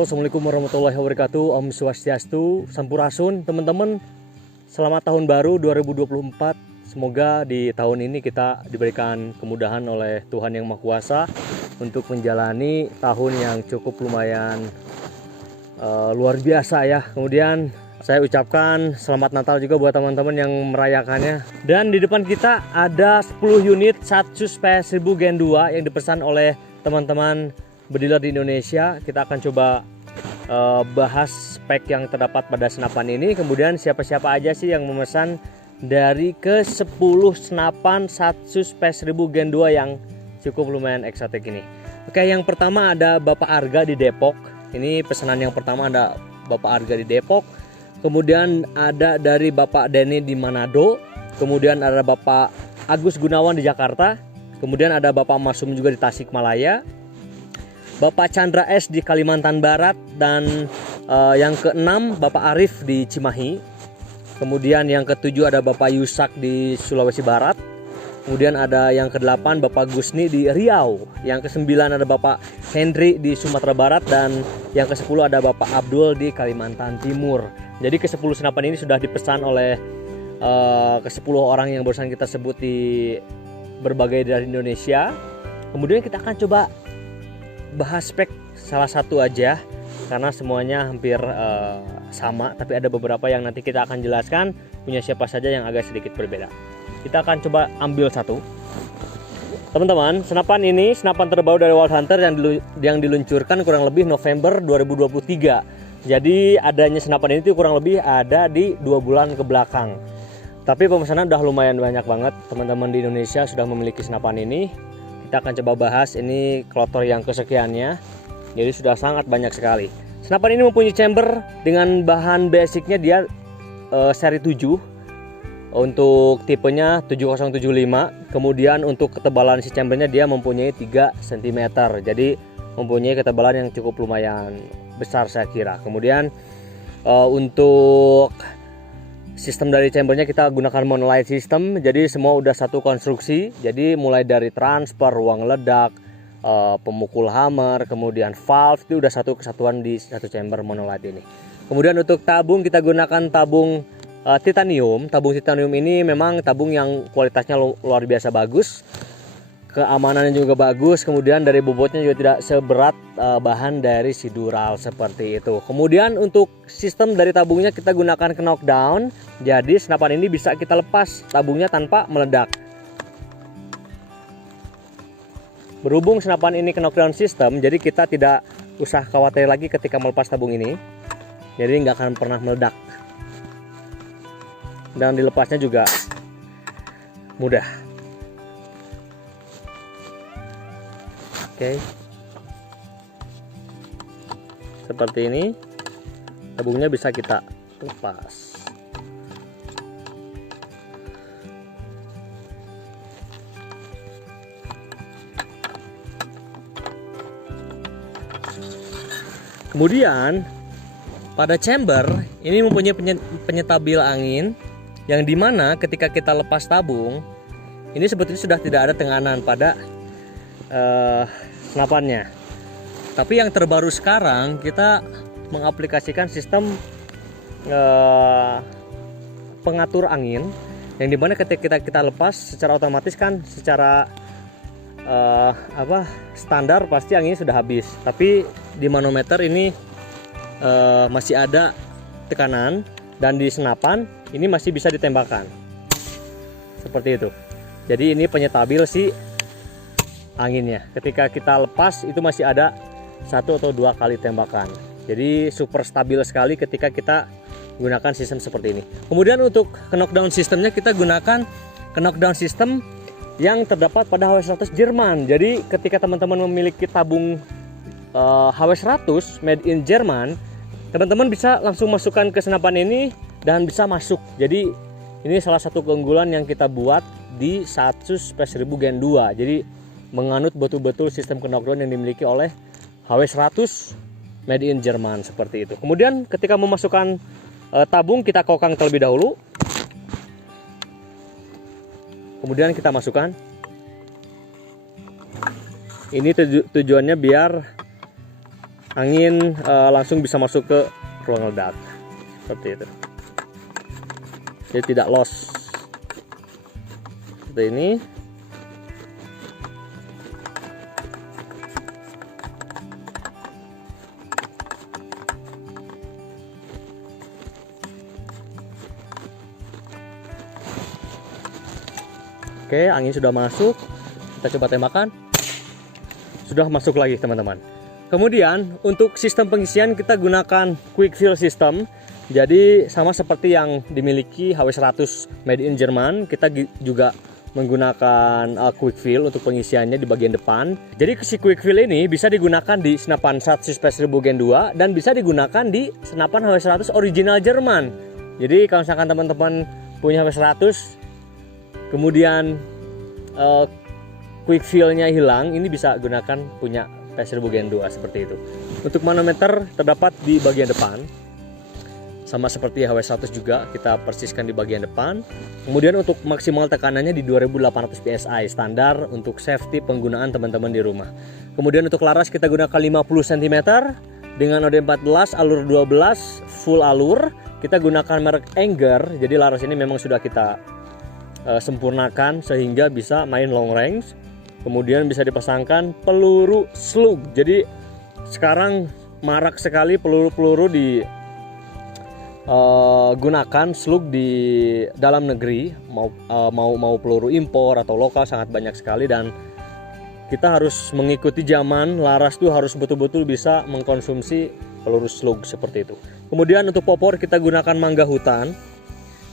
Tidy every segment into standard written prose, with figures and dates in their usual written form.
Halo, assalamualaikum warahmatullahi wabarakatuh. Om Swastiastu, Sampurasun, teman-teman. Selamat tahun baru 2024. Semoga di tahun ini kita diberikan kemudahan oleh Tuhan Yang Maha Kuasa untuk menjalani tahun yang cukup lumayan luar biasa ya. Kemudian saya ucapkan selamat Natal juga buat teman-teman yang merayakannya. Dan di depan kita ada 10 unit Satsus PS1000 Gen 2 yang dipesan oleh teman-teman bediler di Indonesia. Kita akan coba bahas spek yang terdapat pada senapan ini. Kemudian siapa-siapa aja sih yang memesan dari ke 10 senapan Satsus PS1000 Gen 2 yang cukup lumayan eksotik ini. Oke, yang pertama ada Bapak Arga di Depok. Ini pesanan yang pertama ada Bapak Arga di Depok. Kemudian ada dari Bapak Denny di Manado. Kemudian ada Bapak Agus Gunawan di Jakarta. Kemudian ada Bapak Masum juga di Tasikmalaya. Bapak Chandra S di Kalimantan Barat. Dan yang keenam Bapak Arif di Cimahi. Kemudian yang ketujuh ada Bapak Yusak di Sulawesi Barat. Kemudian ada yang kedelapan Bapak Gusni di Riau. Yang kesembilan ada Bapak Hendri di Sumatera Barat. Dan yang ke-10 ada Bapak Abdul di Kalimantan Timur. Jadi ke-10 senapan ini sudah dipesan oleh ke-10 orang yang barusan kita sebut di berbagai daerah Indonesia. Kemudian kita akan coba bahas spek salah satu aja karena semuanya hampir sama, tapi ada beberapa yang nanti kita akan jelaskan punya siapa saja yang agak sedikit berbeda. Kita akan coba ambil satu. Teman-teman, senapan ini senapan terbaru dari Wild Hunter yang diluncurkan kurang lebih November 2023. Jadi adanya senapan ini tuh kurang lebih ada di 2 bulan ke belakang. Tapi pemesanan udah lumayan banyak banget. Teman-teman di Indonesia sudah memiliki senapan ini. Kita akan coba bahas ini kloter yang kesekiannya. Jadi sudah sangat banyak sekali. Senapan ini mempunyai chamber dengan bahan basicnya dia seri 7. Untuk tipenya 7075. Kemudian untuk ketebalan si chambernya dia mempunyai 3 cm. Jadi mempunyai ketebalan yang cukup lumayan besar saya kira. Kemudian untuk sistem dari chambernya kita gunakan monolith system. Jadi semua udah satu konstruksi. Jadi mulai dari transfer, ruang ledak, pemukul hammer, kemudian valve itu udah satu kesatuan di satu chamber monolith ini. Kemudian untuk tabung kita gunakan tabung titanium. Tabung titanium ini memang tabung yang kualitasnya luar biasa bagus. Keamanannya juga bagus. Kemudian dari bobotnya juga tidak seberat bahan dari si Dural seperti itu. Kemudian untuk sistem dari tabungnya kita gunakan knockdown. Jadi senapan ini bisa kita lepas tabungnya tanpa meledak. Berhubung senapan ini knockdown system, jadi kita tidak usah khawatir lagi ketika melepas tabung ini. Jadi nggak akan pernah meledak. Dan dilepasnya juga mudah. Oke. Seperti ini. Tabungnya bisa kita lepas. Kemudian pada chamber ini mempunyai penyetabil angin yang dimana ketika kita lepas tabung ini sebetulnya sudah tidak ada tenganan pada senapannya. Tapi yang terbaru sekarang kita mengaplikasikan sistem pengatur angin yang dimana ketika kita lepas secara otomatis kan secara standar pasti anginnya sudah habis. Tapi di manometer ini masih ada tekanan dan di senapan ini masih bisa ditembakkan seperti itu. Jadi ini penyetabil si anginnya. Ketika kita lepas itu masih ada 1 atau 2 kali tembakan. Jadi super stabil sekali ketika kita gunakan sistem seperti ini. Kemudian untuk knockdown sistemnya kita gunakan knockdown system yang terdapat pada HW100 Jerman. Jadi ketika teman-teman memiliki tabung HW100 made in Jerman, teman-teman bisa langsung masukkan ke senapan ini dan bisa masuk. Jadi ini salah satu keunggulan yang kita buat di Satsus PS1000 Gen 2. Jadi menganut betul-betul sistem knockdown yang dimiliki oleh HW100 made in Jerman seperti itu. Kemudian ketika memasukkan tabung kita kokang terlebih dahulu. Kemudian kita masukkan. Ini tujuannya biar angin langsung bisa masuk ke ruang ledak seperti itu. Jadi tidak loss seperti ini. Oke, angin sudah masuk. Kita coba tembakan. Sudah masuk lagi, teman-teman. Kemudian untuk sistem pengisian kita gunakan quick fill system. Jadi sama seperti yang dimiliki HW100 made in Jerman, kita juga menggunakan quick fill untuk pengisiannya di bagian depan. Jadi si quick fill ini bisa digunakan di senapan Space 1000 Gen 2 dan bisa digunakan di senapan HW100 original Jerman. Jadi kalau misalkan teman-teman punya HW100 kemudian quick fill-nya hilang, ini bisa gunakan punya Space 1000 Gen 2 seperti itu. Untuk manometer terdapat di bagian depan. Sama seperti HW100 juga kita persiskan di bagian depan. Kemudian untuk maksimal tekanannya di 2800 PSI, standar untuk safety penggunaan teman-teman di rumah. Kemudian untuk laras kita gunakan 50 cm dengan OD14 alur 12 full alur. Kita gunakan merek Anger. Jadi laras ini memang sudah kita sempurnakan sehingga bisa main long range. Kemudian bisa dipasangkan peluru slug. Jadi sekarang marak sekali peluru-peluru di gunakan slug di dalam negeri, mau peluru impor atau lokal sangat banyak sekali, dan kita harus mengikuti zaman. Laras tuh harus betul-betul bisa mengkonsumsi peluru slug seperti itu. Kemudian untuk popor kita gunakan mangga hutan.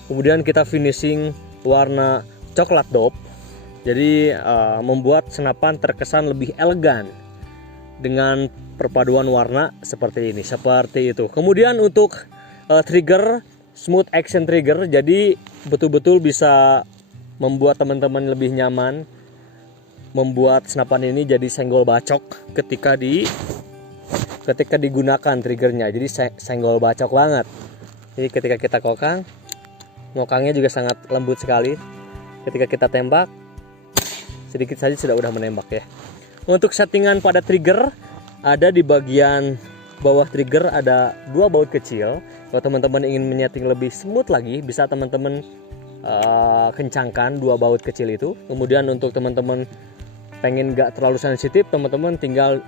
Kemudian kita finishing warna coklat dop. Jadi membuat senapan terkesan lebih elegan dengan perpaduan warna seperti ini, seperti itu. Kemudian untuk trigger smooth action trigger, jadi betul-betul bisa membuat teman-teman lebih nyaman, membuat senapan ini jadi senggol bacok ketika digunakan triggernya. Jadi senggol bacok banget. Jadi ketika kita kokang, ngokangnya juga sangat lembut sekali. Ketika kita tembak, sedikit saja sudah menembak ya. Untuk settingan pada trigger, ada di bagian bawah trigger ada 2 baut kecil. Kalau teman-teman ingin menyeting lebih smooth lagi, bisa teman-teman kencangkan 2 baut kecil itu. Kemudian untuk teman-teman pengen gak terlalu sensitif, teman-teman tinggal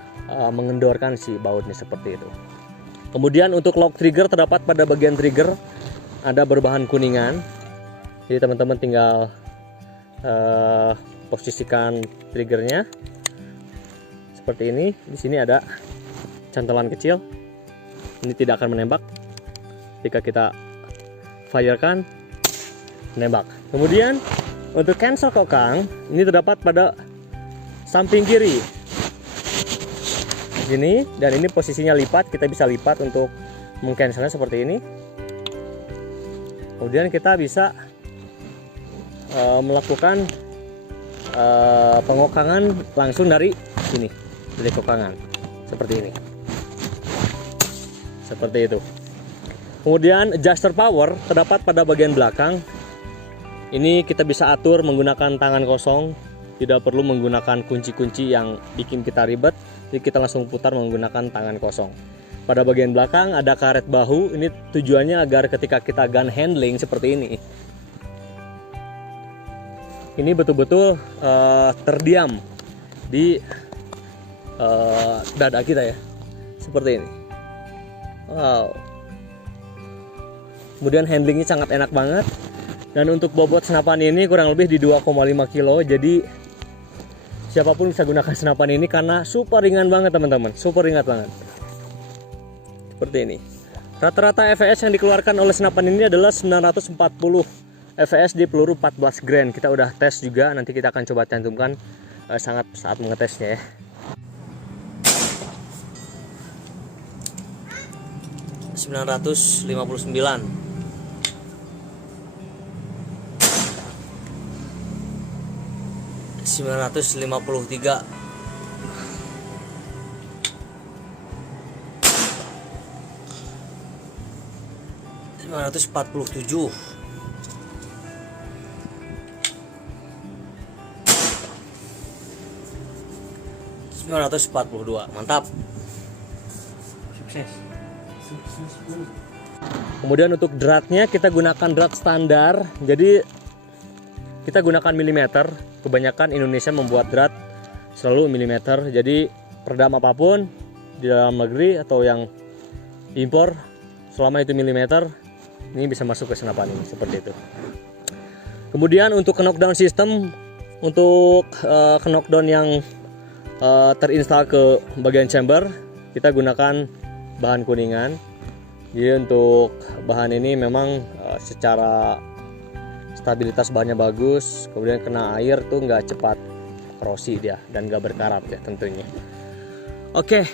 mengendorkan si bautnya seperti itu. Kemudian untuk lock trigger terdapat pada bagian trigger ada berbahan kuningan. Jadi teman-teman tinggal posisikan triggernya seperti ini. Di sini ada cantolan kecil. Ini tidak akan menembak. Jika kita firekan, menembak. Kemudian untuk cancel kokang ini terdapat pada samping kiri gini, dan ini posisinya lipat. Kita bisa lipat untuk mengcancelnya seperti ini. Kemudian kita bisa melakukan pengokangan langsung dari sini, dari kokangan seperti ini, seperti itu. Kemudian adjuster power terdapat pada bagian belakang. Ini kita bisa atur menggunakan tangan kosong, tidak perlu menggunakan kunci-kunci yang bikin kita ribet. Jadi kita langsung putar menggunakan tangan kosong. Pada bagian belakang ada karet bahu. Ini tujuannya agar ketika kita gun handling seperti ini betul-betul terdiam di dada kita ya, seperti ini. Wow. Kemudian handlingnya sangat enak banget. Dan untuk bobot senapan ini kurang lebih di 2,5 kilo. Jadi siapapun bisa gunakan senapan ini karena super ringan banget teman-teman, super ringan banget. Seperti ini. Rata-rata FVS yang dikeluarkan oleh senapan ini adalah 940 FVS di peluru 14 grain. Kita udah tes juga, nanti kita akan coba cantumkan saat mengetesnya ya. $959. 953. 947. 942. Mantap. Sukses. Kemudian untuk dratnya kita gunakan drat standar, jadi kita gunakan milimeter. Kebanyakan Indonesia membuat drat selalu milimeter, jadi peredam apapun di dalam negeri atau yang impor, selama itu milimeter, ini bisa masuk ke senapan ini, seperti itu. Kemudian untuk knockdown system, untuk knockdown yang terinstal ke bagian chamber, kita gunakan bahan kuningan. Jadi untuk bahan ini memang secara stabilitas bahannya bagus, kemudian kena air tuh nggak cepat korosi dia dan nggak berkarat ya tentunya. Oke,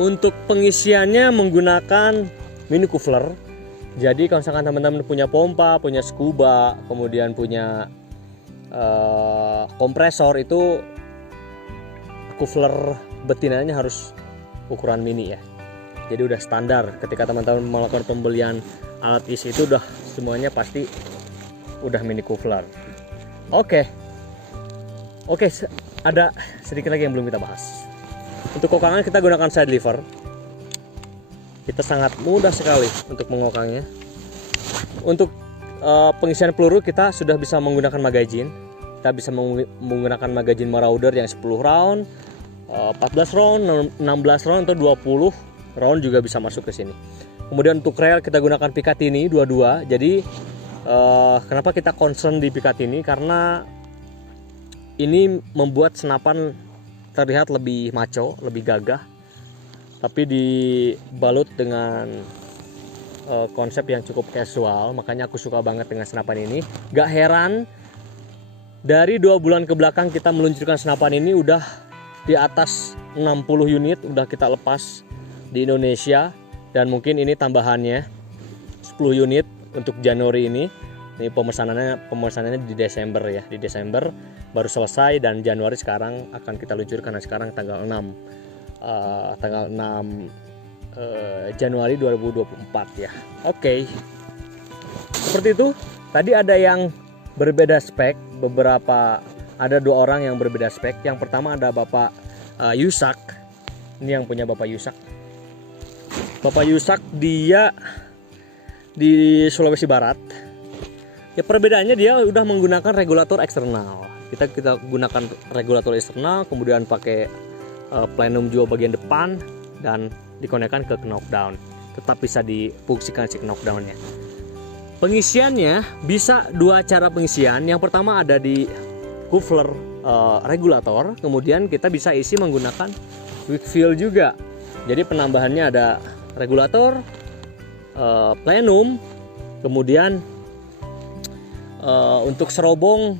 untuk pengisiannya menggunakan mini coupler. Jadi kalau misalkan teman-teman punya pompa, punya scuba, kemudian punya kompresor, itu coupler betinanya harus ukuran mini ya. Jadi udah standar ketika teman-teman melakukan pembelian alat isi itu udah semuanya pasti udah mini coupler. Oke, ada sedikit lagi yang belum kita bahas. Untuk kokangan kita gunakan side lever. Kita sangat mudah sekali untuk mengokangnya. Untuk pengisian peluru kita sudah bisa menggunakan magazine. Kita bisa menggunakan magazine Marauder yang 10 round, 14 round, 16 round atau 20 round juga bisa masuk ke sini. Kemudian untuk rel kita gunakan Picatinny 22. Jadi kenapa kita concern di Picatinny? Karena ini membuat senapan terlihat lebih maco, lebih gagah, tapi dibalut dengan konsep yang cukup casual. Makanya aku suka banget dengan senapan ini. Gak heran dari 2 bulan ke belakang kita meluncurkan senapan ini udah di atas 60 unit udah kita lepas di Indonesia, dan mungkin ini tambahannya 10 unit untuk Januari ini. Ini pemesanannya di Desember ya, di Desember baru selesai, dan Januari sekarang akan kita luncurkan. Nah, sekarang tanggal 6 Januari 2024 ya. Oke. Seperti itu. Tadi ada yang berbeda spek, ada 2 orang yang berbeda spek. Yang pertama ada Bapak Yusak. Ini yang punya Bapak Yusak. Bapak Yusak dia di Sulawesi Barat. Ya perbedaannya dia udah menggunakan regulator eksternal. Kita gunakan regulator eksternal, kemudian pakai plenum juga bagian depan dan dikonekkan ke knockdown. Tetap bisa difungsikan si knockdownnya. Pengisiannya bisa 2 cara pengisian. Yang pertama ada di coupler regulator, kemudian kita bisa isi menggunakan quick fill juga. Jadi penambahannya ada regulator, plenum, kemudian untuk serobong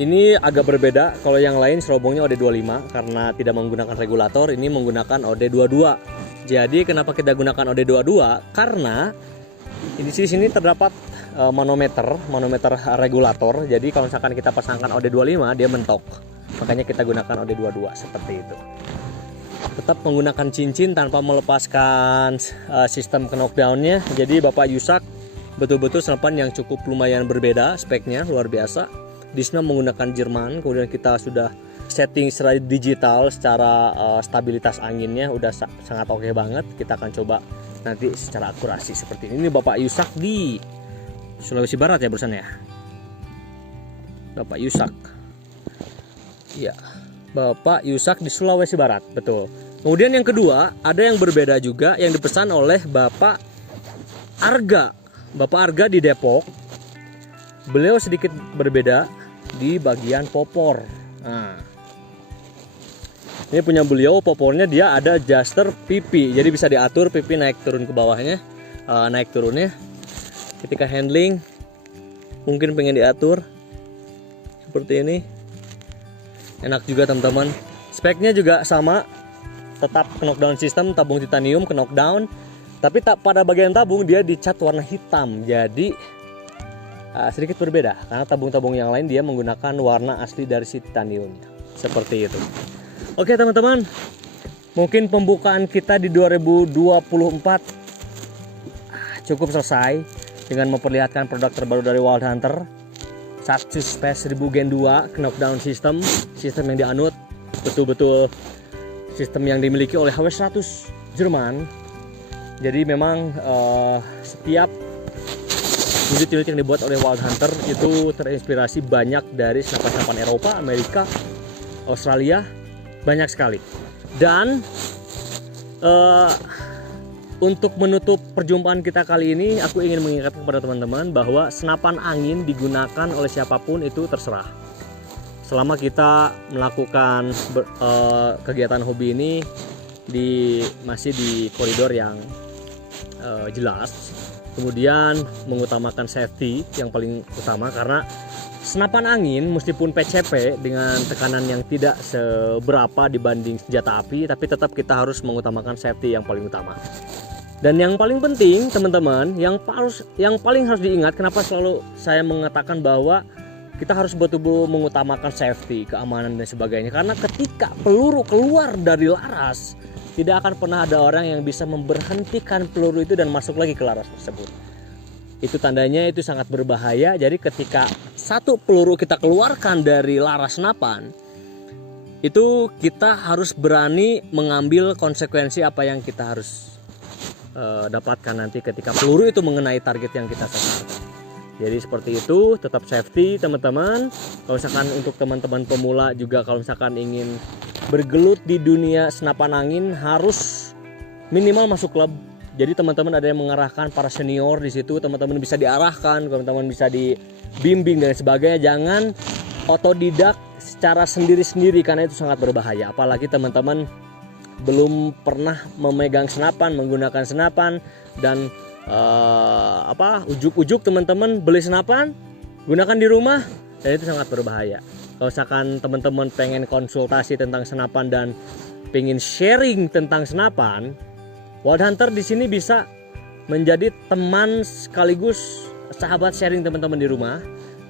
ini agak berbeda. Kalau yang lain serobongnya OD25 karena tidak menggunakan regulator, ini menggunakan OD22. Jadi kenapa kita gunakan OD22? Karena di sini terdapat manometer regulator. Jadi kalau misalkan kita pasangkan OD25 dia mentok. Makanya kita gunakan OD22 seperti itu. Tetap menggunakan cincin tanpa melepaskan sistem knockdownnya. Jadi Bapak Yusak betul-betul senapan yang cukup lumayan berbeda speknya, luar biasa. Disna menggunakan Jerman, kemudian kita sudah setting secara digital, secara stabilitas anginnya udah sangat oke banget. Kita akan coba nanti secara akurasi seperti ini. Ini Bapak Yusak di Sulawesi Barat ya barusan ya. Bapak Yusak. Iya. Bapak Yusak di Sulawesi Barat, betul. Kemudian yang kedua, ada yang berbeda juga yang dipesan oleh Bapak Arga. Bapak Arga di Depok. Beliau sedikit berbeda di bagian popor. Nah, ini punya beliau, popornya dia ada adjuster pipi. Jadi bisa diatur pipi naik turun ke bawahnya, naik turunnya. Ketika handling mungkin pengen diatur seperti ini. Enak juga teman-teman. Speknya juga sama, tetap knockdown system, tabung titanium knockdown, tapi pada bagian tabung dia dicat warna hitam. Jadi sedikit berbeda karena tabung-tabung yang lain dia menggunakan warna asli dari si titaniumnya. Seperti itu. Oke teman-teman, mungkin pembukaan kita di 2024 cukup selesai dengan memperlihatkan produk terbaru dari Wild Hunter, Saxus Space 1000 Gen 2 knockdown system yang dianut betul-betul sistem yang dimiliki oleh HW100 Jerman. Jadi memang setiap unit-unit yang dibuat oleh Wild Hunter itu terinspirasi banyak dari senapan-senapan Eropa, Amerika, Australia, banyak sekali. Dan untuk menutup perjumpaan kita kali ini, aku ingin mengingatkan kepada teman-teman bahwa senapan angin digunakan oleh siapapun itu terserah. Selama kita melakukan kegiatan hobi ini masih di koridor yang jelas, kemudian mengutamakan safety yang paling utama, karena senapan angin meskipun PCP dengan tekanan yang tidak seberapa dibanding senjata api, tapi tetap kita harus mengutamakan safety yang paling utama. Dan yang paling penting teman-teman, yang paling harus diingat, kenapa selalu saya mengatakan bahwa kita harus betul-betul mengutamakan safety, keamanan dan sebagainya, karena ketika peluru keluar dari laras, tidak akan pernah ada orang yang bisa memberhentikan peluru itu dan masuk lagi ke laras tersebut. Itu tandanya itu sangat berbahaya. Jadi ketika satu peluru kita keluarkan dari laras senapan, itu kita harus berani mengambil konsekuensi apa yang kita harus dapatkan nanti ketika peluru itu mengenai target yang kita sasaran. Jadi seperti itu, tetap safety teman-teman. Kalau misalkan untuk teman-teman pemula juga, kalau misalkan ingin bergelut di dunia senapan angin, harus minimal masuk klub. Jadi teman-teman ada yang mengarahkan para senior di situ, teman-teman bisa diarahkan, teman-teman bisa dibimbing dan sebagainya. Jangan otodidak secara sendiri-sendiri, karena itu sangat berbahaya. Apalagi teman-teman belum pernah memegang senapan, menggunakan senapan, dan ujuk-ujuk teman-teman beli senapan, gunakan di rumah, dan itu sangat berbahaya. Kalau misalkan teman-teman pengen konsultasi tentang senapan dan pengen sharing tentang senapan, Wild Hunter di sini bisa menjadi teman sekaligus sahabat sharing teman-teman di rumah.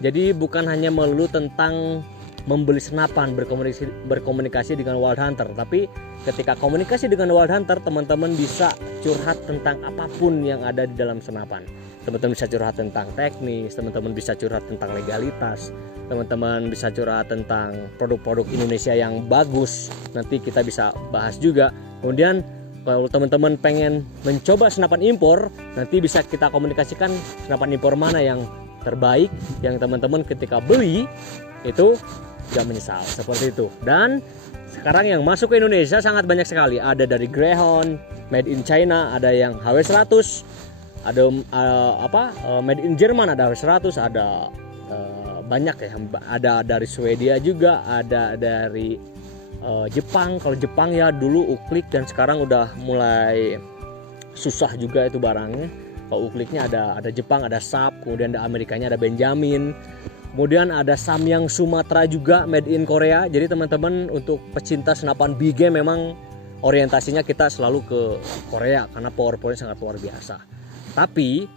Jadi bukan hanya melulu tentang membeli senapan, berkomunikasi dengan Wild Hunter, tapi ketika komunikasi dengan Wild Hunter, teman-teman bisa curhat tentang apapun yang ada di dalam senapan. Teman-teman bisa curhat tentang teknis, teman-teman bisa curhat tentang legalitas, teman-teman bisa curhat tentang produk-produk Indonesia yang bagus, nanti kita bisa bahas juga. Kemudian kalau teman-teman pengen mencoba senapan impor, nanti bisa kita komunikasikan senapan impor mana yang terbaik, yang teman-teman ketika beli itu gak menyesal, seperti itu. Dan sekarang yang masuk ke Indonesia sangat banyak sekali. Ada dari Greyhound, made in China, ada yang HW100, ada made in Jerman, ada HW100, ada banyak ya. Ada dari Swedia juga, ada dari Jepang. Kalau Jepang ya dulu uklik, dan sekarang udah mulai susah juga itu barangnya. Kalau ukliknya ada Jepang, ada SAP, kemudian ada Amerikanya, ada Benjamin. Kemudian ada Samyang Sumatera juga, made in Korea. Jadi teman-teman untuk pecinta senapan big game memang orientasinya kita selalu ke Korea, karena power-nya sangat luar biasa. Tapi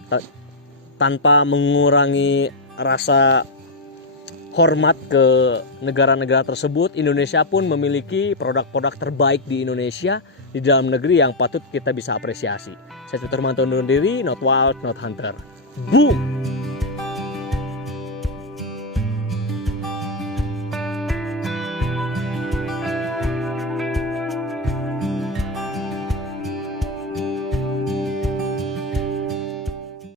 tanpa mengurangi rasa hormat ke negara-negara tersebut, Indonesia pun memiliki produk-produk terbaik di Indonesia, di dalam negeri, yang patut kita bisa apresiasi. Saya Tutur Manto undur diri, not wild, not hunter. Boom!